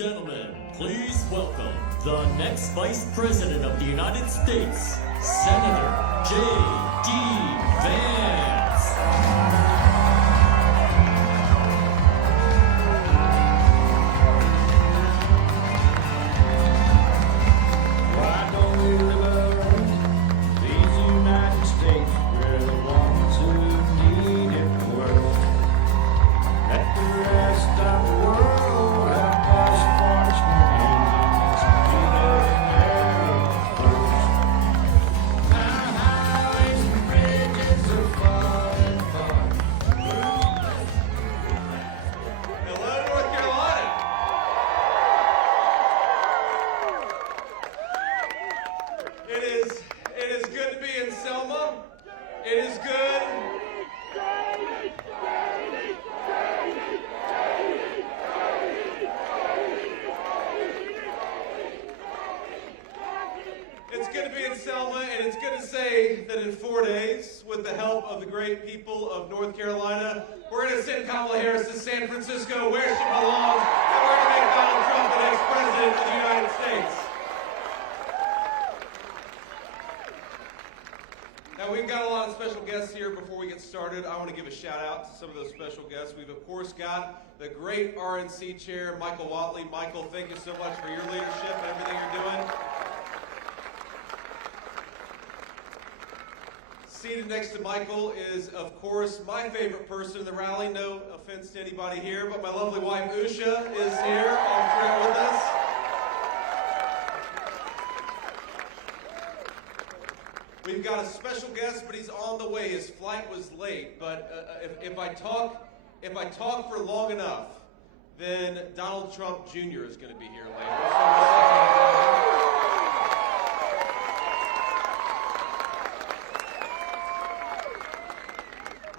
gentlemen, please welcome the next Vice President of the United States, Senator J.D. Vance. It is good to be in Selma. It is good. It's good to be in Selma, and it's good to say that in 4 days, with the help of the great people of North Carolina, we're going to send Kamala Harris to San Francisco, where she belongs, and we're going to make Donald Trump the next president of the United States. Now, we've got a lot of special guests here. Before we get started, I want to give a shout out to some of those special guests. We've, of course, got the great RNC chair, Michael Watley. Michael, thank you so much for your leadership and everything you're doing. Seated next to Michael is, of course, my favorite person in the rally. No offense to anybody here, but my lovely wife, Usha, is here on trail with us. We've got a special guest, but he's on the way. His flight was late, but if I talk for long enough, then Donald Trump Jr. is going to be here later.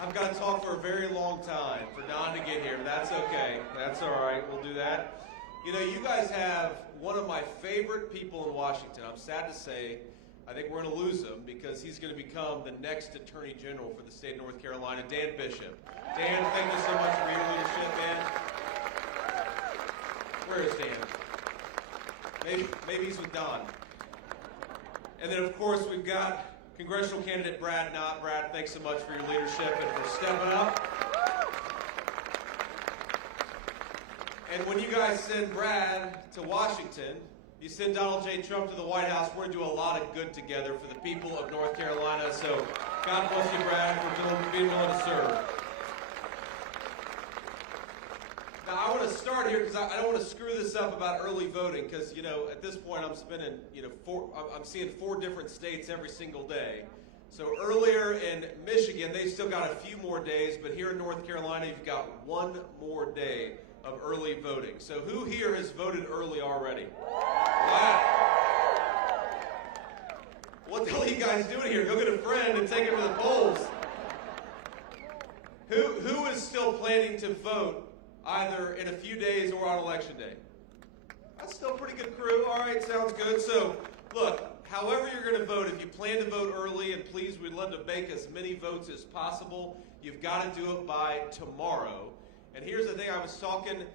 I've got to talk for a very long time for Don to get here. That's okay. That's all right. We'll do that. You know, you guys have one of my favorite people in Washington. I'm sad to say, I think we're going to lose him because he's going to become the next Attorney General for the state of North Carolina, Dan Bishop. Dan, thank you so much for your leadership, man. Where is Dan? Maybe he's with Don. And then, of course, we've got congressional candidate Brad Knott. Brad, thanks so much for your leadership and for stepping up. And when you guys send Brad to Washington, you send Donald J. Trump to the White House, we're going to do a lot of good together for the people of North Carolina. So God bless you, Brad, for being willing to serve. Now, I want to start here because I don't want to screw this up about early voting because, you know, at this point I'm spending, I'm seeing 4 different states every single day. So earlier in Michigan, they've still got a few more days, but here in North Carolina, you've got 1 more day of early voting. So who here has voted early already? Wow. What the hell are you guys doing here? Go get a friend and take it to the polls. Who is still planning to vote either in a few days or on election day? That's still a pretty good crew. All right, sounds good. So, look, however you're going to vote, if you plan to vote early, and please, we'd love to make as many votes as possible, you've got to do it by tomorrow. And here's the thing, I was talking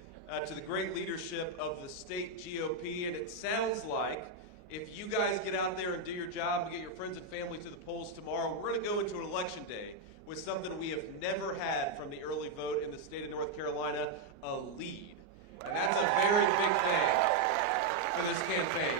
to the great leadership of the state GOP, and it sounds like if you guys get out there and do your job and get your friends and family to the polls tomorrow, we're going to go into an election day with something we have never had from the early vote in the state of North Carolina, a lead. And that's a very big thing for this campaign.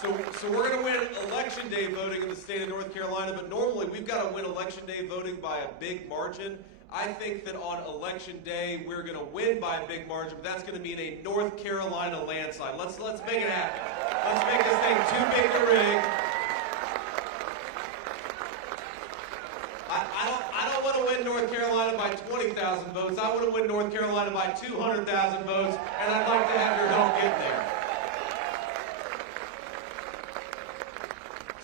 So we're going to win election day voting in the state of North Carolina, but normally we've got to win election day voting by a big margin. I think that on election day we're going to win by a big margin, but that's going to mean a North Carolina landslide. Let's make it happen. Let's make this thing too big to rig. I don't want to win North Carolina by 20,000 votes. I want to win North Carolina by 200,000 votes, and I'd like to have your help getting there.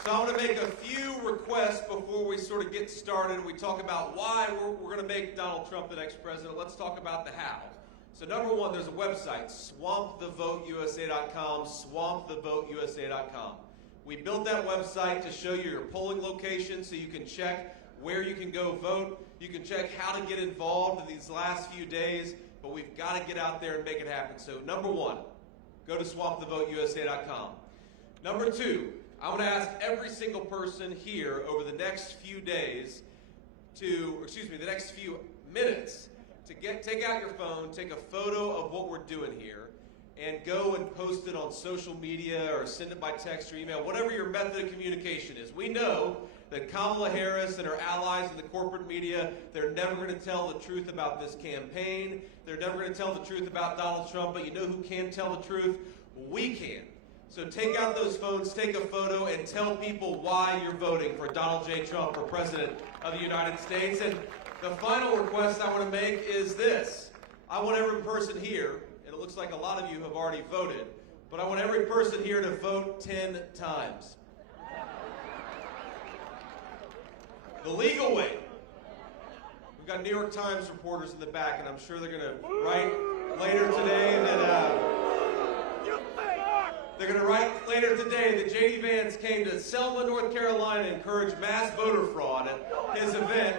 So I'm going to make a few requests before we sort of get started. We talk about why we're going to make Donald Trump the next president. Let's talk about the how. So number one, there's a website, swampthevoteusa.com, swampthevoteusa.com. We built that website to show you your polling location so you can check where you can go vote. You can check how to get involved in these last few days. but we've got to get out there and make it happen. So number one, go to swampthevoteusa.com. Number two, I want to ask every single person here over the next few days the next few minutes to take out your phone, take a photo of what we're doing here, and go and post it on social media or send it by text or email, whatever your method of communication is. We know that Kamala Harris and her allies in the corporate media, they're never going to tell the truth about this campaign. They're never going to tell the truth about Donald Trump, but you know who can tell the truth? We can. So take out those phones, take a photo, and tell people why you're voting for Donald J. Trump for President of the United States. And the final request I want to make is this. I want every person here, and it looks like a lot of you have already voted, but I want every person here to vote 10 times. The legal way. We've got New York Times reporters in the back, and I'm sure they're going to write later today that J.D. Vance came to Selma, North Carolina, and encouraged mass voter fraud at his event.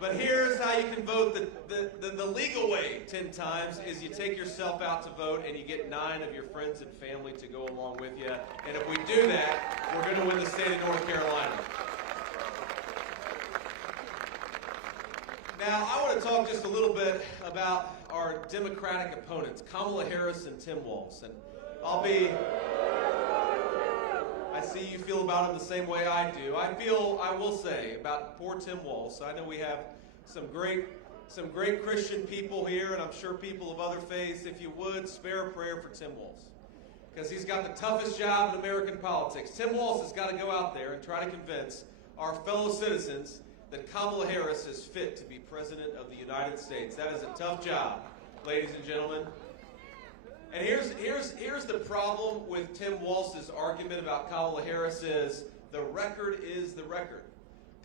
But here's how you can vote the legal way 10 times is you take yourself out to vote and you get 9 of your friends and family to go along with you. And if we do that, we're going to win the state of North Carolina. Now, I want to talk just a little bit about our Democratic opponents, Kamala Harris and Tim Walz. And I see you feel about him the same way I do. I will say about poor Tim Walz. I know we have some great Christian people here, and I'm sure people of other faiths. If you would, spare a prayer for Tim Walz, because he's got the toughest job in American politics. Tim Walz has got to go out there and try to convince our fellow citizens that Kamala Harris is fit to be President of the United States. That is a tough job, ladies and gentlemen. And here's the problem with Tim Walz's argument about Kamala Harris is the record is the record.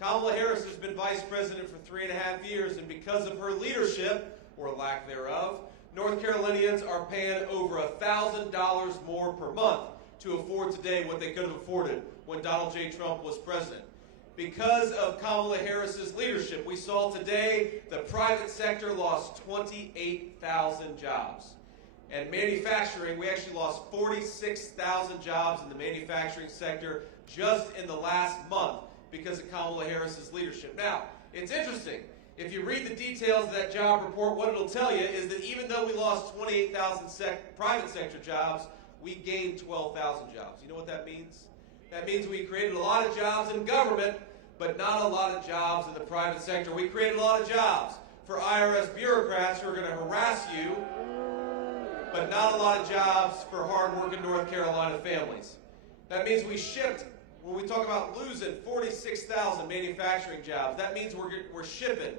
Kamala Harris has been vice president for 3.5 years, and because of her leadership, or lack thereof, North Carolinians are paying over $1,000 more per month to afford today what they could have afforded when Donald J. Trump was president. Because of Kamala Harris's leadership, we saw today the private sector lost 28,000 jobs. And manufacturing, we actually lost 46,000 jobs in the manufacturing sector just in the last month because of Kamala Harris's leadership. Now, it's interesting. If you read the details of that job report, what it'll tell you is that even though we lost 28,000 private sector jobs, we gained 12,000 jobs. You know what that means? That means we created a lot of jobs in government, but not a lot of jobs in the private sector. We created a lot of jobs for IRS bureaucrats who are going to harass you, but not a lot of jobs for hard-working North Carolina families. That means we shipped, when we talk about losing 46,000 manufacturing jobs, that means we're shipping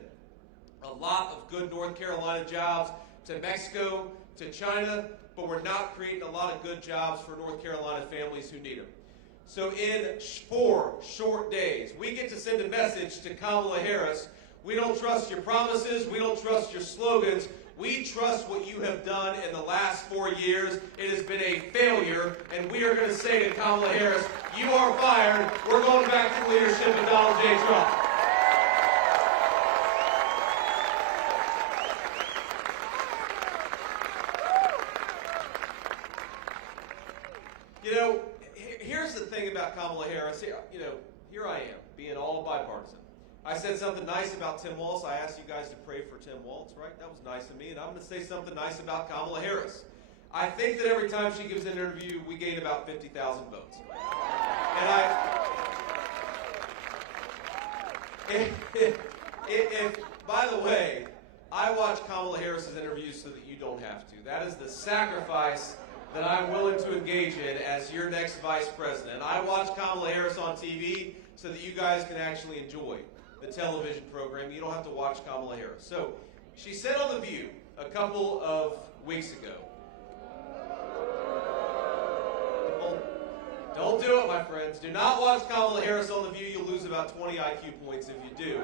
a lot of good North Carolina jobs to Mexico, to China, but we're not creating a lot of good jobs for North Carolina families who need them. So in 4 short days, we get to send a message to Kamala Harris. We don't trust your promises. We don't trust your slogans. We trust what you have done in the last 4 years. It has been a failure, and we are going to say to Kamala Harris, you are fired. We're going back to the leadership of Donald J. Trump. You know, here's the thing about Kamala Harris. Here I am, being all bipartisan. I said something nice about Tim Walz. I asked you guys to pray for Tim Walz, right? That was nice of me, and I'm going to say something nice about Kamala Harris. I think that every time she gives an interview, we gain about 50,000 votes. And by the way, I watch Kamala Harris's interviews so that you don't have to. That is the sacrifice that I'm willing to engage in as your next vice president. I watch Kamala Harris on TV so that you guys can actually enjoy the television program. You don't have to watch Kamala Harris. So she said on The View a couple of weeks ago, don't do it, my friends. Do not watch Kamala Harris on The View. You'll lose about 20 IQ points if you do.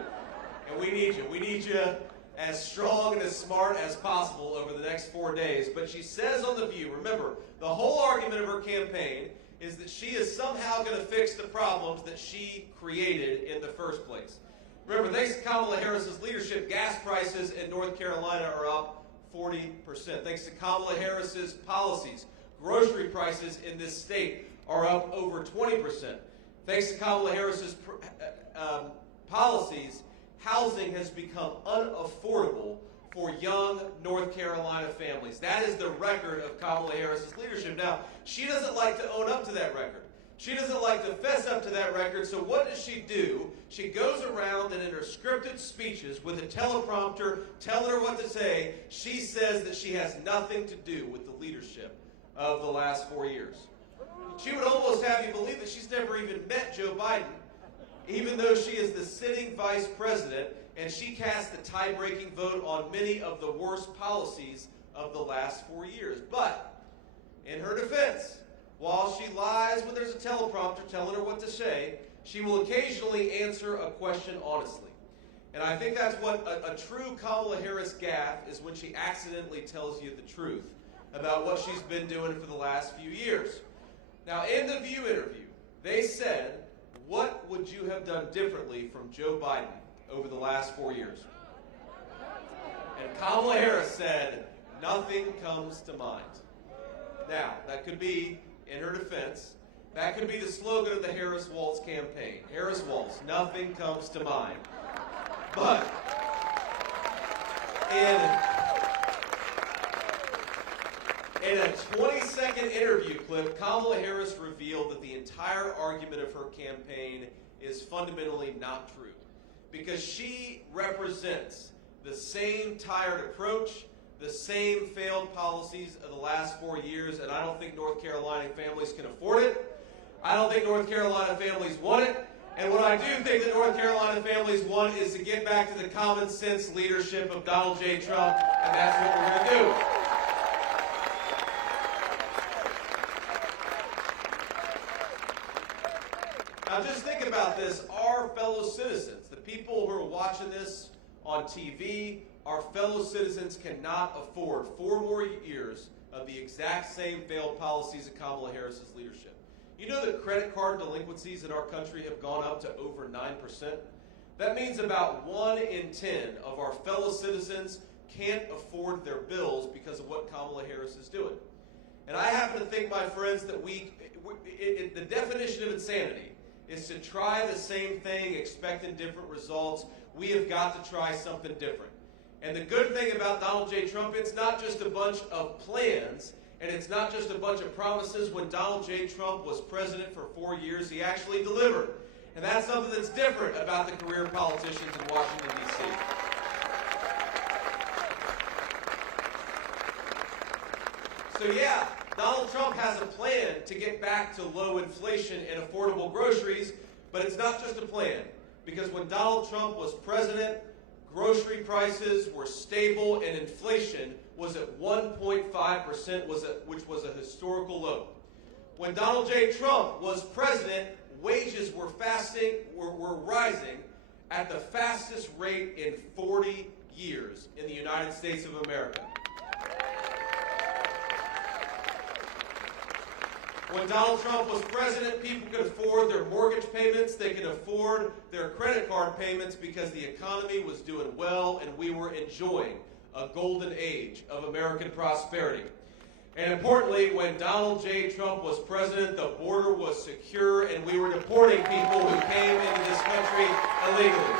And we need you. We need you as strong and as smart as possible over the next 4 days. But she says on The View, remember, the whole argument of her campaign is that she is somehow going to fix the problems that she created in the first place. Remember, thanks to Kamala Harris's leadership, gas prices in North Carolina are up 40%. Thanks to Kamala Harris's policies, grocery prices in this state are up over 20%. Thanks to Kamala Harris's policies, housing has become unaffordable for young North Carolina families. That is the record of Kamala Harris's leadership. Now, she doesn't like to own up to that record. She doesn't like to fess up to that record, so what does she do? She goes around and in her scripted speeches with a teleprompter telling her what to say, she says that she has nothing to do with the leadership of the last 4 years. She would almost have you believe that she's never even met Joe Biden, even though she is the sitting vice president, and she cast the tie-breaking vote on many of the worst policies of the last 4 years. But, in her defense, while she lies when there's a teleprompter telling her what to say, she will occasionally answer a question honestly. And I think that's what a true Kamala Harris gaffe is, when she accidentally tells you the truth about what she's been doing for the last few years. Now, in the View interview, they said, what would you have done differently from Joe Biden over the last 4 years? And Kamala Harris said, nothing comes to mind. Now, that could be, in her defense, that could be the slogan of the Harris-Walz campaign. Harris-Walz, nothing comes to mind. But in a 20-second interview clip, Kamala Harris revealed that the entire argument of her campaign is fundamentally not true, because she represents the same tired approach, the same failed policies of the last 4 years, and I don't think North Carolina families can afford it. I don't think North Carolina families want it. And what I do think that North Carolina families want is to get back to the common sense leadership of Donald J. Trump, and that's what we're going to do. Now just think about this. Our fellow citizens, the people who are watching this on TV, our fellow citizens cannot afford 4 more years of the exact same failed policies of Kamala Harris's leadership. You know that credit card delinquencies in our country have gone up to over 9%? That means about 1 in 10 of our fellow citizens can't afford their bills because of what Kamala Harris is doing. And I happen to think, my friends, that the definition of insanity is to try the same thing, expecting different results. We have got to try something different. And the good thing about Donald J. Trump, it's not just a bunch of plans, and it's not just a bunch of promises. When Donald J. Trump was president for 4 years, he actually delivered. And that's something that's different about the career politicians in Washington, D.C. So yeah, Donald Trump has a plan to get back to low inflation and affordable groceries, but it's not just a plan. Because when Donald Trump was president, grocery prices were stable and inflation was at 1.5%, which was a historical low. When Donald J. Trump was president, wages were rising at the fastest rate in 40 years in the United States of America. When Donald Trump was president, people could afford their mortgage payments, they could afford their credit card payments because the economy was doing well and we were enjoying a golden age of American prosperity. And importantly, when Donald J. Trump was president, the border was secure and we were deporting people who came into this country illegally.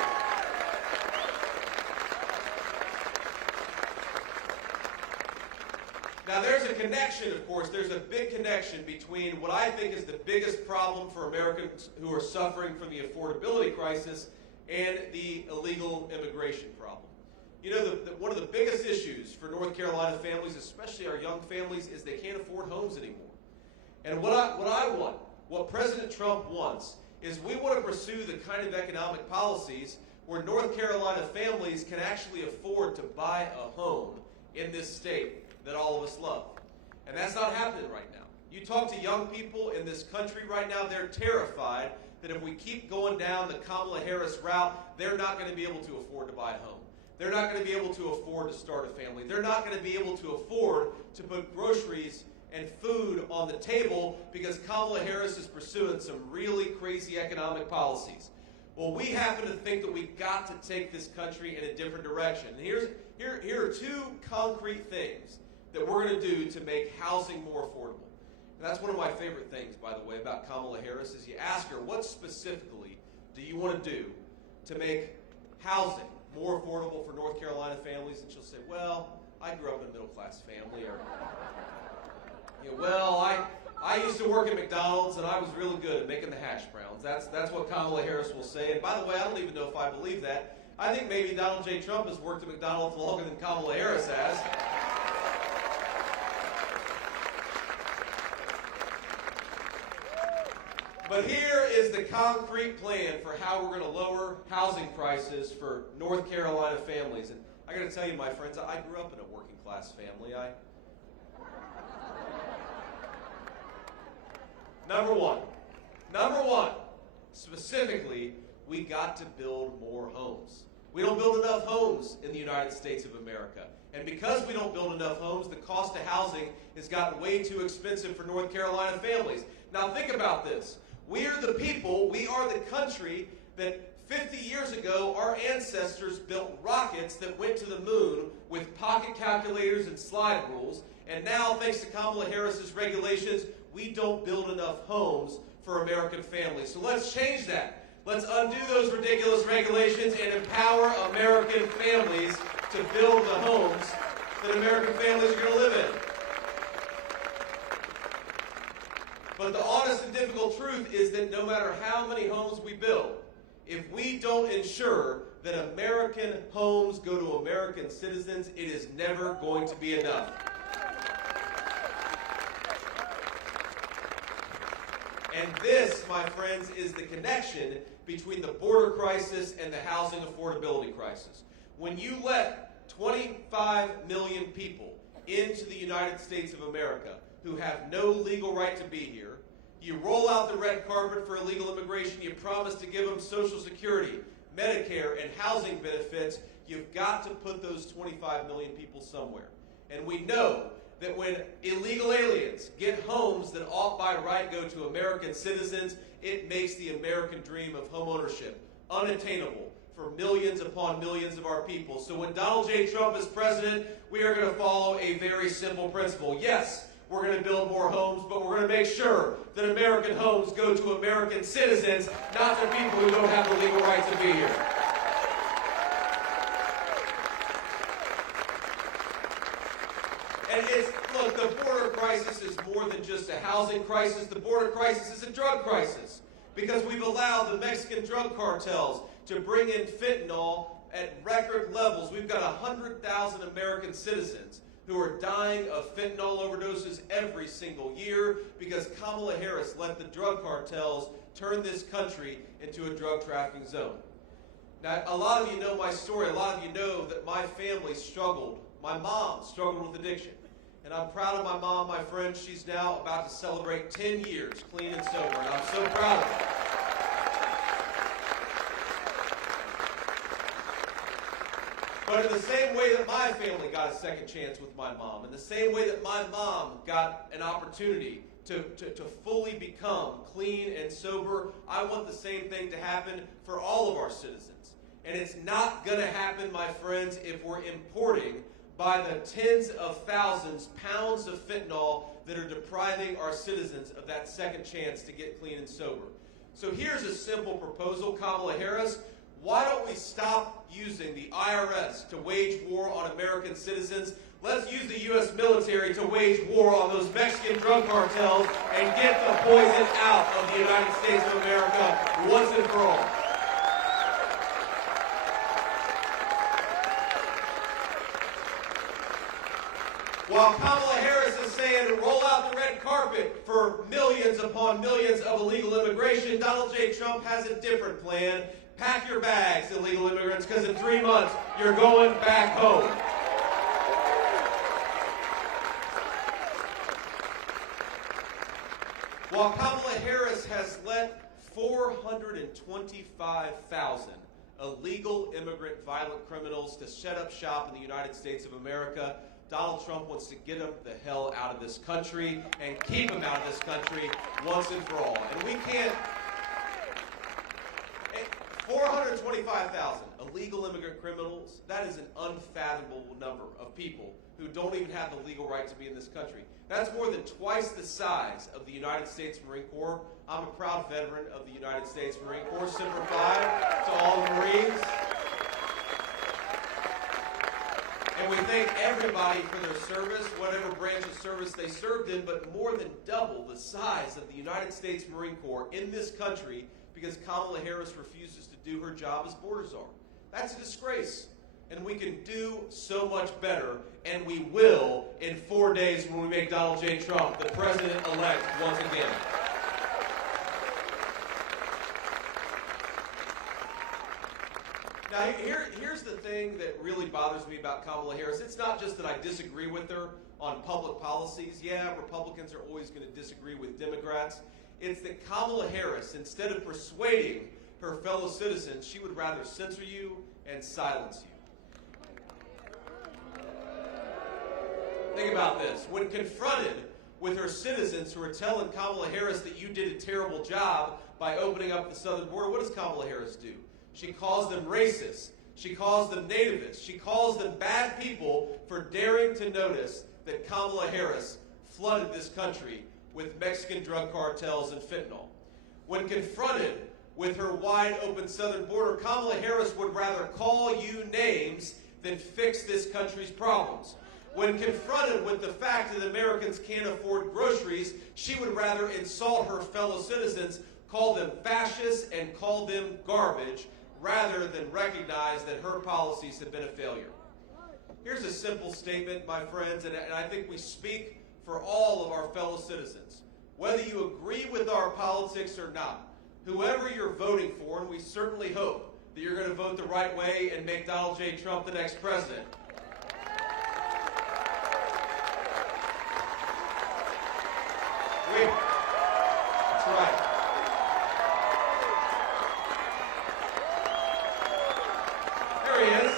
Now there's a connection, of course, there's a big connection between what I think is the biggest problem for Americans who are suffering from the affordability crisis and the illegal immigration problem. You know, one of the biggest issues for North Carolina families, especially our young families, is they can't afford homes anymore. And what I want, what President Trump wants, is we want to pursue the kind of economic policies where North Carolina families can actually afford to buy a home in this state that all of us love. And that's not happening right now. You talk to young people in this country right now, they're terrified that if we keep going down the Kamala Harris route, they're not going to be able to afford to buy a home. They're not going to be able to afford to start a family. They're not going to be able to afford to put groceries and food on the table because Kamala Harris is pursuing some really crazy economic policies. Well, we happen to think that we've got to take this country in a different direction. And Here are two concrete things that we're going to do to make housing more affordable. And that's one of my favorite things, by the way, about Kamala Harris, is you ask her, what specifically do you want to do to make housing more affordable for North Carolina families? And she'll say, well, I grew up in a middle-class family. Or, well, I used to work at McDonald's, and I was really good at making the hash browns. That's what Kamala Harris will say. And by the way, I don't even know if I believe that. I think maybe Donald J. Trump has worked at McDonald's longer than Kamala Harris has. But here is the concrete plan for how we're going to lower housing prices for North Carolina families. And I got to tell you, my friends, I grew up in a working class family. Number one, specifically, we got to build more homes. We don't build enough homes in the United States of America. And because we don't build enough homes, the cost of housing has gotten way too expensive for North Carolina families. Now think about this. We are the people, we are the country that 50 years ago our ancestors built rockets that went to the moon with pocket calculators and slide rules. And now, thanks to Kamala Harris's regulations, we don't build enough homes for American families. So let's change that. Let's undo those ridiculous regulations and empower American families to build the homes that American families are going to live in. But the honest and difficult truth is that no matter how many homes we build, if we don't ensure that American homes go to American citizens, it is never going to be enough. And this, my friends, is the connection between the border crisis and the housing affordability crisis. When you let 25 million people into the United States of America who have no legal right to be here, you roll out the red carpet for illegal immigration, you promise to give them Social Security, Medicare, and housing benefits, you've got to put those 25 million people somewhere. And we know that when illegal aliens get homes that ought by right go to American citizens, it makes the American dream of homeownership unattainable for millions upon millions of our people. So when Donald J. Trump is president, we are going to follow a very simple principle. Yes, we're going to build more homes, but we're going to make sure that American homes go to American citizens, not to people who don't have the legal right to be here. And look, the border crisis is more than just a housing crisis. The border crisis is a drug crisis because we've allowed the Mexican drug cartels to bring in fentanyl at record levels. We've got 100,000 American citizens who are dying of fentanyl overdoses every single year because Kamala Harris let the drug cartels turn this country into a drug trafficking zone. Now, a lot of you know my story. A lot of you know that my family struggled. My mom struggled with addiction. And I'm proud of my mom, my friend. She's now about to celebrate 10 years clean and sober, and I'm so proud of her. But in the same way that my family got a second chance with my mom, in the same way that my mom got an opportunity to fully become clean and sober, I want the same thing to happen for all of our citizens. And it's not going to happen, my friends, if we're importing by the tens of thousands pounds of fentanyl that are depriving our citizens of that second chance to get clean and sober. So here's a simple proposal, Kamala Harris. Why don't we stop using the IRS to wage war on American citizens? Let's use the U.S. military to wage war on those Mexican drug cartels and get the poison out of the United States of America once and for all. While Kamala Harris is saying roll out the red carpet for millions upon millions of illegal immigration, Donald J. Trump has a different plan. Pack your bags, illegal immigrants, because in 3 months, you're going back home. While Kamala Harris has let 425,000 illegal immigrant violent criminals to set up shop in the United States of America, Donald Trump wants to get them the hell out of this country and keep them out of this country once and for all. And we can't... 425,000 illegal immigrant criminals, that is an unfathomable number of people who don't even have the legal right to be in this country. That's more than twice the size of the United States Marine Corps. I'm a proud veteran of the United States Marine Corps. Semper Fi to all the Marines. And we thank everybody for their service, whatever branch of service they served in, but more than double the size of the United States Marine Corps in this country because Kamala Harris refuses to do her job as border czar. That's a disgrace. And we can do so much better, and we will in 4 days when we make Donald J. Trump the president-elect once again. Now, here's the thing that really bothers me about Kamala Harris. It's not just that I disagree with her on public policies. Yeah, Republicans are always going to disagree with Democrats. It's that Kamala Harris, instead of persuading her fellow citizens, she would rather censor you and silence you. Think about this. When confronted with her citizens who are telling Kamala Harris that you did a terrible job by opening up the southern border, what does Kamala Harris do? She calls them racist. She calls them nativists. She calls them bad people for daring to notice that Kamala Harris flooded this country with Mexican drug cartels and fentanyl. When confronted with her wide open southern border, Kamala Harris would rather call you names than fix this country's problems. When confronted with the fact that Americans can't afford groceries, she would rather insult her fellow citizens, call them fascists, and call them garbage, rather than recognize that her policies have been a failure. Here's a simple statement, my friends, and I think we speak for all of our fellow citizens. Whether you agree with our politics or not, whoever you're voting for, and we certainly hope that you're going to vote the right way and make Donald J. Trump the next president. That's right. There he is.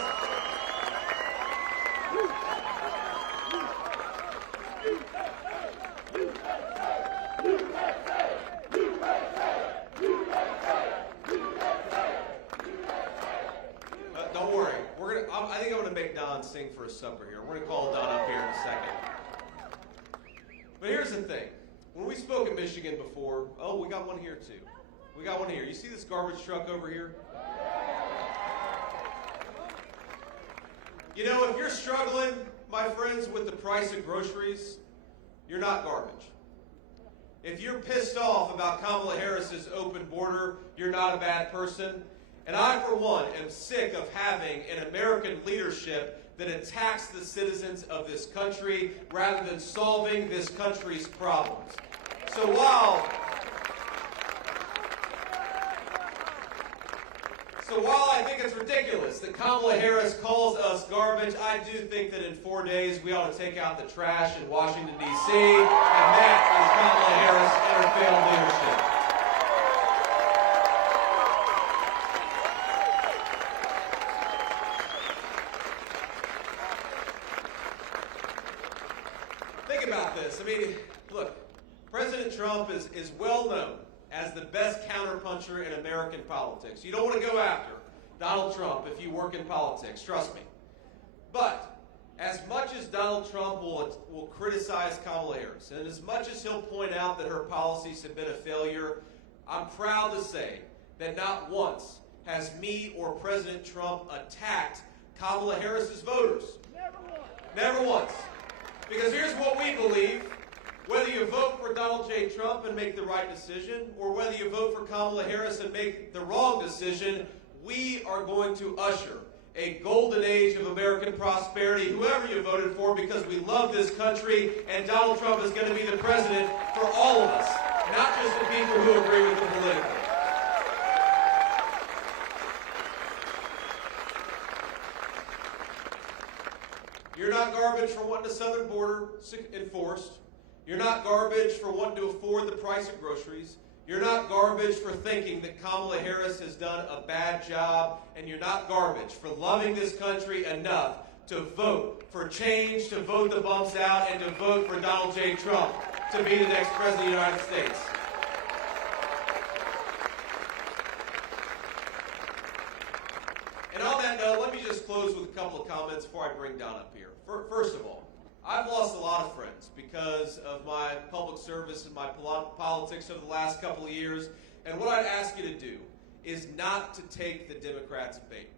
Don't worry. I think I'm going to make Don sing for his supper here. We're going to call Don up here in a second. But here's the thing. When we spoke in Michigan before, oh, we got one here too. We got one here. You see this garbage truck over here? You know, if you're struggling, my friends, with the price of groceries, you're not garbage. If you're pissed off about Kamala Harris's open border, you're not a bad person. And I, for one, am sick of having an American leadership that attacks the citizens of this country rather than solving this country's problems. So while I think it's ridiculous that Kamala Harris calls us garbage, I do think that in 4 days we ought to take out the trash in Washington, D.C., and that is Kamala Harris and her failed leadership. Think about this. I mean, look, President Trump is well known as the best counterpuncher in American politics. You don't want to go after Donald Trump if you work in politics, trust me. But as much as Donald Trump will criticize Kamala Harris, and as much as he'll point out that her policies have been a failure, I'm proud to say that not once has me or President Trump attacked Kamala Harris's voters. Never once. Because here's what we believe. Whether you vote for Donald J. Trump and make the right decision, or whether you vote for Kamala Harris and make the wrong decision, we are going to usher a golden age of American prosperity, whoever you voted for, because we love this country, and Donald Trump is going to be the president for all of us, not just the people who agree with him politically. You're not garbage for wanting the southern border enforced. You're not garbage for wanting to afford the price of groceries. You're not garbage for thinking that Kamala Harris has done a bad job. And you're not garbage for loving this country enough to vote for change, to vote the bumps out, and to vote for Donald J. Trump to be the next president of the United States. just close with a couple of comments before I bring Don up here. First of all, I've lost a lot of friends because of my public service and my politics over the last couple of years. And what I'd ask you to do is not to take the Democrats' bait.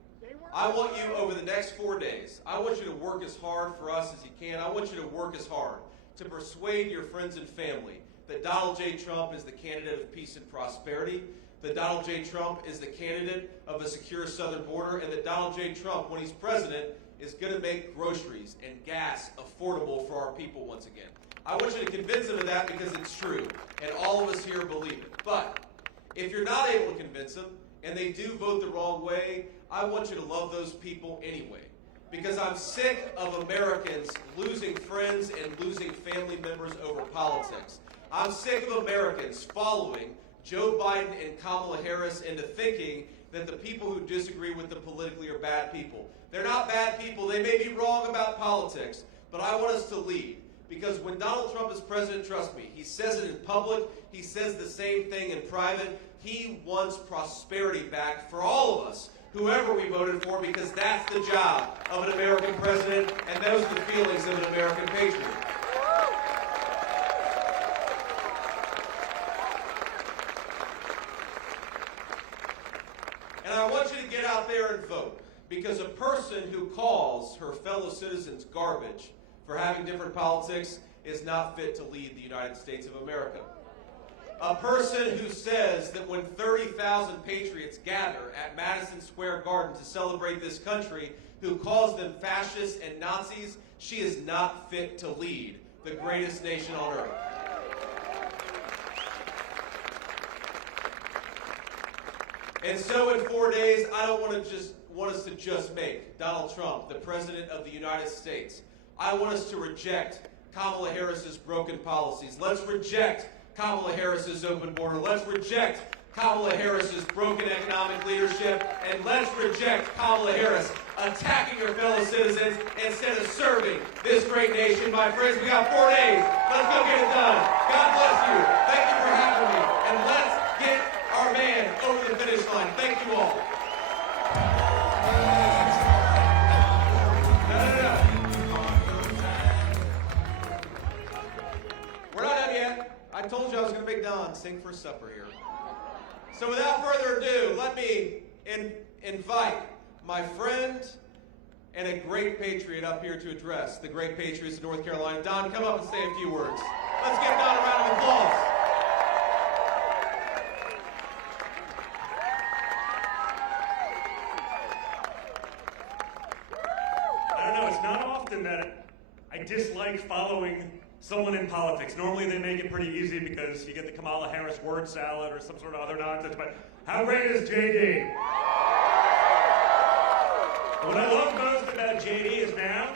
I want you, over the next 4 days, I want you to work as hard for us as you can. I want you to work as hard to persuade your friends and family that Donald J. Trump is the candidate of peace and prosperity, that Donald J. Trump is the candidate of a secure southern border, and that Donald J. Trump, when he's president, is going to make groceries and gas affordable for our people once again. I want you to convince them of that because it's true, and all of us here believe it. But if you're not able to convince them, and they do vote the wrong way, I want you to love those people anyway. Because I'm sick of Americans losing friends and losing family members over politics. I'm sick of Americans following Joe Biden and Kamala Harris into thinking that the people who disagree with them politically are bad people. They're not bad people. They may be wrong about politics, but I want us to lead. Because when Donald Trump is president, trust me, he says it in public, he says the same thing in private. He wants prosperity back for all of us, whoever we voted for, because that's the job of an American president, and those are the feelings of an American patriot. And I want you to get out there and vote, because a person who calls her fellow citizens garbage for having different politics is not fit to lead the United States of America. A person who says that when 30,000 patriots gather at Madison Square Garden to celebrate this country, who calls them fascists and Nazis, she is not fit to lead the greatest nation on earth. And so in 4 days, I don't want us to just make Donald Trump the President of the United States. I want us to reject Kamala Harris's broken policies. Let's reject Kamala Harris's open border. Let's reject Kamala Harris's broken economic leadership. And let's reject Kamala Harris attacking her fellow citizens instead of serving this great nation. My friends, we got 4 days. Let's go get it done. God bless you. Thank you for having me. And let's get our man over the finish line. Thank you all. We're not done yet. I told you I was going to make Don sing for supper here. So without further ado, let me invite my friend and a great patriot up here to address the great patriots of North Carolina. Don, come up and say a few words. Let's give Don a round of applause. I don't know, it's not often that I dislike following someone in politics. Normally they make it pretty easy because you get the Kamala Harris word salad or some sort of other nonsense, but how great is JD? What I love most about JD is now,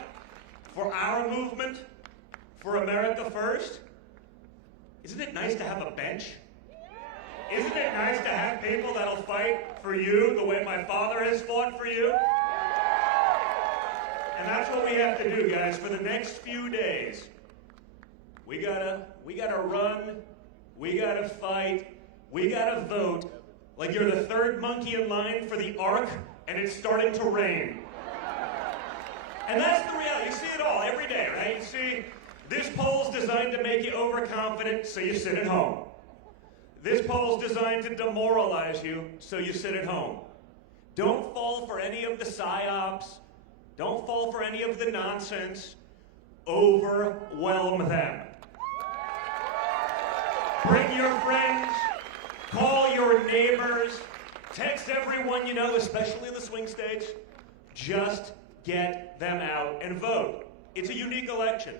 for our movement, for America First, isn't it nice to have a bench? Isn't it nice to have people that'll fight for you the way my father has fought for you? And that's what we have to do, guys, for the next few days. We gotta run, we gotta fight, we gotta vote like you're the third monkey in line for the Ark and it's starting to rain. And that's the reality. You see it all every day, right? You see, this poll's designed to make you overconfident, so you sit at home. This poll's designed to demoralize you, so you sit at home. Don't fall for any of the psyops. Don't fall for any of the nonsense. Overwhelm them. Bring your friends, call your neighbors, text everyone you know, especially in the swing states. Just get them out and vote. It's a unique election.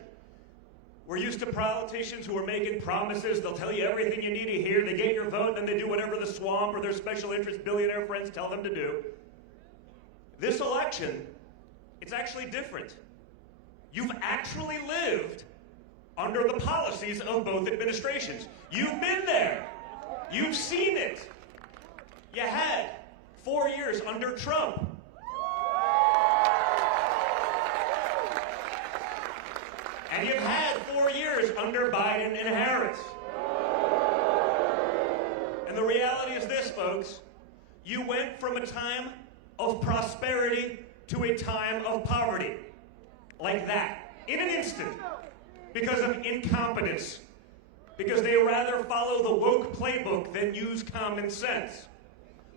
We're used to politicians who are making promises. They'll tell you everything you need to hear. They get your vote, then they do whatever the swamp or their special interest billionaire friends tell them to do. This election, it's actually different. You've actually lived under the policies of both administrations. You've been there. You've seen it. You had 4 years under Trump. And you've had 4 years under Biden and Harris. And the reality is this, folks. You went from a time of prosperity to a time of poverty. Like that. In an instant. Because of incompetence. Because they rather follow the woke playbook than use common sense.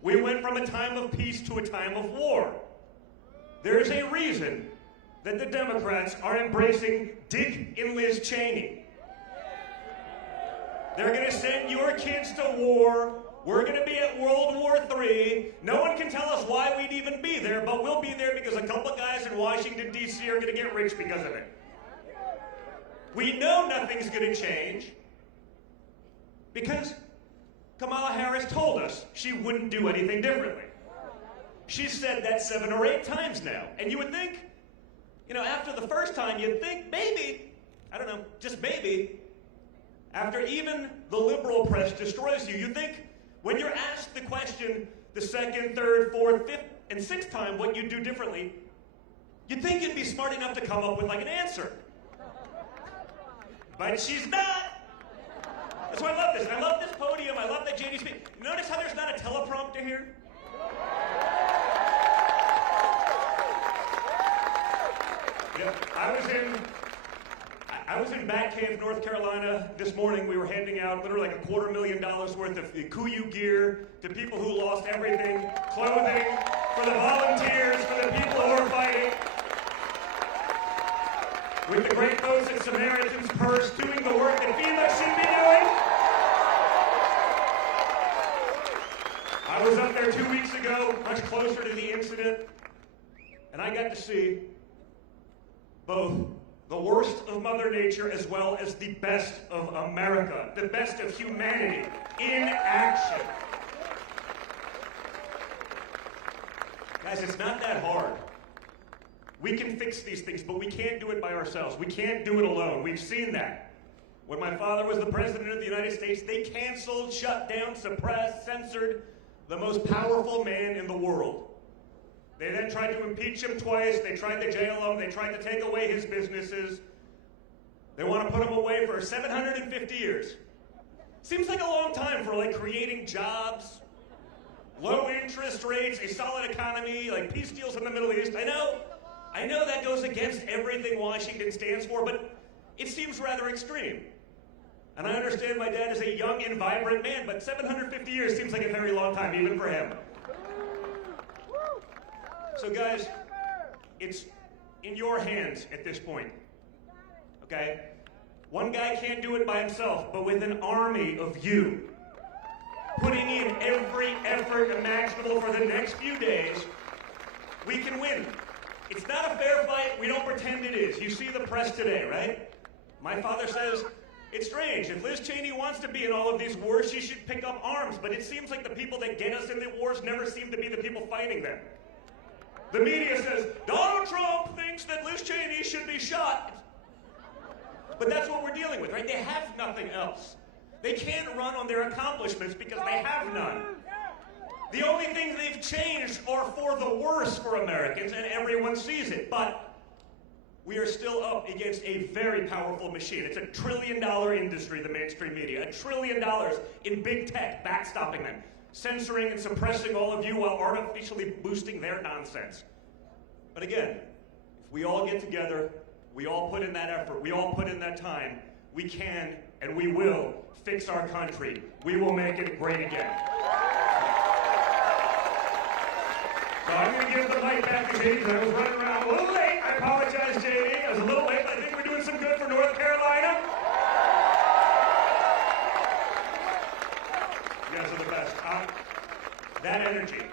We went from a time of peace to a time of war. There's a reason that the Democrats are embracing Dick and Liz Cheney. They're going to send your kids to war. We're going to be at World War III. No one can tell us why we'd even be there, but we'll be there because a couple guys in Washington, D.C. are going to get rich because of it. We know nothing's going to change because Kamala Harris told us she wouldn't do anything differently. She's said that 7 or 8 times now. And you would think, after the first time, you'd think maybe, I don't know, just maybe, after even the liberal press destroys you, you'd think when you're asked the question the 2nd, 3rd, 4th, 5th, and 6th time what you'd do differently, you'd think you'd be smart enough to come up with like an answer. But she's not. That's why I love this. I love this podium. I love that JD speak. Notice how there's not a teleprompter here? I was in Batcave, North Carolina this morning. We were handing out literally like $250,000 worth of KUIU gear to people who lost everything, clothing, for the volunteers, for the people who are fighting. With the great folks at Samaritan's Purse doing the work that FEMA should be doing. I was up there 2 weeks ago, much closer to the incident, and I got to see both the worst of Mother Nature as well as the best of America, the best of humanity in action. Guys, it's not that hard. We can fix these things, but we can't do it by ourselves. We can't do it alone. We've seen that. When my father was the president of the United States, they canceled, shut down, suppressed, censored the most powerful man in the world. They then tried to impeach him twice. They tried to jail him. They tried to take away his businesses. They want to put him away for 750 years. Seems like a long time for creating jobs, low interest rates, a solid economy, peace deals in the Middle East. I know that goes against everything Washington stands for, but it seems rather extreme. And I understand my dad is a young and vibrant man, but 750 years seems like a very long time, even for him. So guys, it's in your hands at this point, okay? One guy can't do it by himself, but with an army of you, putting in every effort imaginable for the next few days, we can win. It's not a fair fight. We don't pretend it is. You see the press today, right? My father says, it's strange. If Liz Cheney wants to be in all of these wars, she should pick up arms. But it seems like the people that get us in the wars never seem to be the people fighting them. The media says, Donald Trump thinks that Liz Cheney should be shot. But that's what we're dealing with, right? They have nothing else. They can't run on their accomplishments because they have none. The only things they've changed are for the worse for Americans, and everyone sees it. But we are still up against a very powerful machine. It's $1 trillion industry, the mainstream media. $1 trillion in big tech, backstopping them, censoring and suppressing all of you while artificially boosting their nonsense. But again, if we all get together, we all put in that effort, we all put in that time, we can and we will fix our country. We will make it great again. So I'm going to give the mic back to JD. I was running around a little late. I apologize, JD. I was a little late, but I think we're doing some good for North Carolina. You guys are the best. That energy,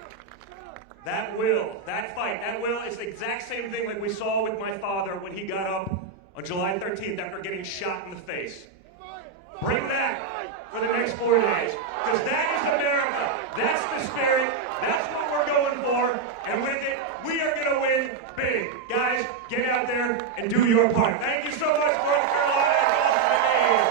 that will, that fight, that will is the exact same thing like we saw with my father when he got up on July 13th after getting shot in the face. Bring that for the next 4 days, because that is America. That's the spirit. That's what we're going for, and with it, we are going to win big. Guys, get out there and do your part. Thank you so much, North Carolina. It's awesome to be here.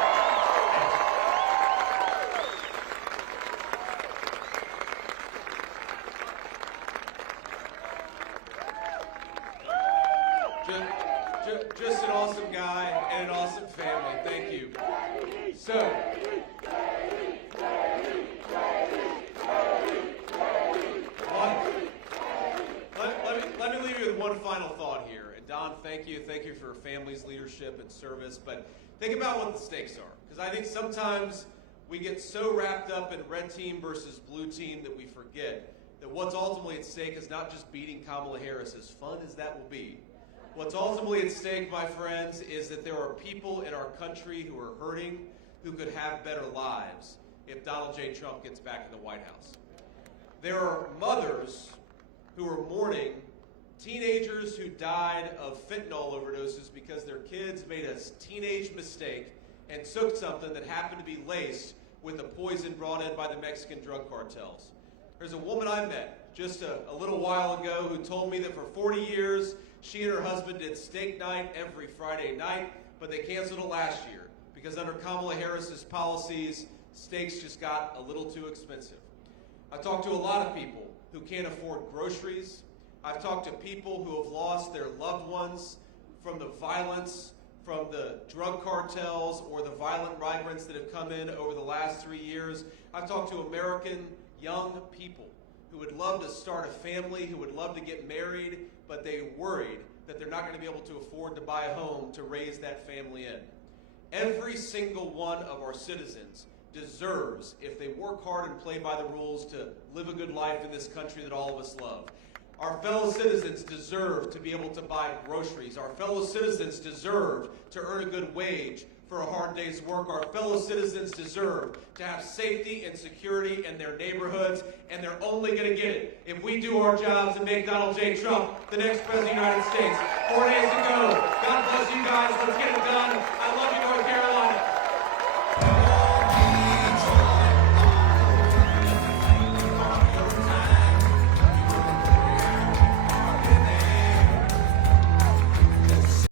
Just an awesome guy and an awesome family. Thank you. So, let me leave you with one Thank you. Thank you for your family's leadership and service. But think about what the stakes are. Because I think sometimes we get so wrapped up in red team versus blue team that we forget that what's ultimately at stake is not just beating Kamala Harris, as fun as that will be. What's ultimately at stake, my friends, is that there are people in our country who are hurting, who could have better lives if Donald J. Trump gets back in the White House. There are mothers who are mourning teenagers who died of fentanyl overdoses because their kids made a teenage mistake and took something that happened to be laced with the poison brought in by the Mexican drug cartels. There's a woman I met just a little while ago who told me that for 40 years, she and her husband did steak night every Friday night, but they canceled it last year because under Kamala Harris's policies, steaks just got a little too expensive. I've talked to a lot of people who can't afford groceries. I've talked to people who have lost their loved ones from the violence, from the drug cartels, or the violent migrants that have come in over the last 3 years. I've talked to American young people who would love to start a family, who would love to get married, but they're worried that they're not going to be able to afford to buy a home to raise that family in. Every single one of our citizens deserves, if they work hard and play by the rules, to live a good life in this country that all of us love. Our fellow citizens deserve to be able to buy groceries. Our fellow citizens deserve to earn a good wage for a hard day's work. Our fellow citizens deserve to have safety and security in their neighborhoods, and they're only going to get it if we do our jobs and make Donald J. Trump the next president of the United States. 4 days to go. God bless you guys. Let's get it done.